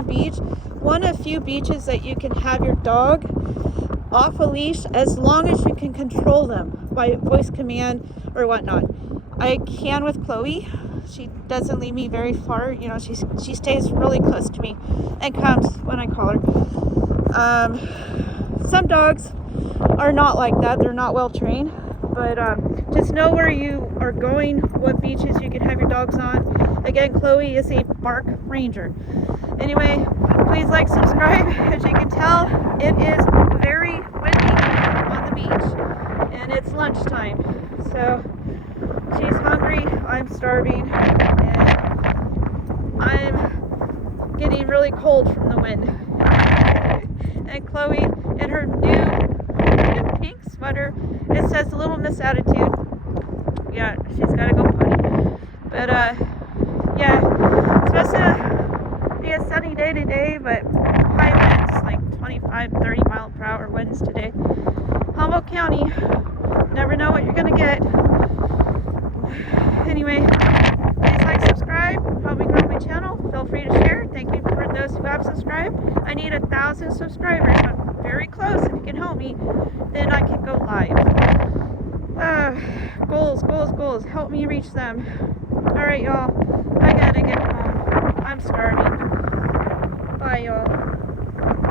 Sand Beach, one of few beaches that you can have your dog off a leash as long as you can control them by voice command or whatnot. I can with Chloe. She doesn't leave me very far. You know, she stays really close to me and comes when I call her. Some dogs are not like that. They're not well trained. But just know where you are going, what beaches you can have your dogs on. Again, Chloe is a park ranger. Anyway, please like, subscribe. As you can tell, it is very windy on the beach. And it's lunchtime. So she's hungry, I'm starving, and I'm getting really cold from the wind. And Chloe, in her new pink sweater, it says Little Miss Attitude. Yeah, she's gotta go potty. But yeah, it's supposed to be a sunny day today, but high winds, like 25, 30 mile per hour winds today. Humboldt County, never know what you're gonna get. Anyway, please like, subscribe, help me grow my channel. Feel free to share. Thank you for those who have subscribed. I need 1,000 subscribers. I'm very close. If you can help me, then I can go live. Goals. Help me reach them. Alright, y'all. I gotta get home.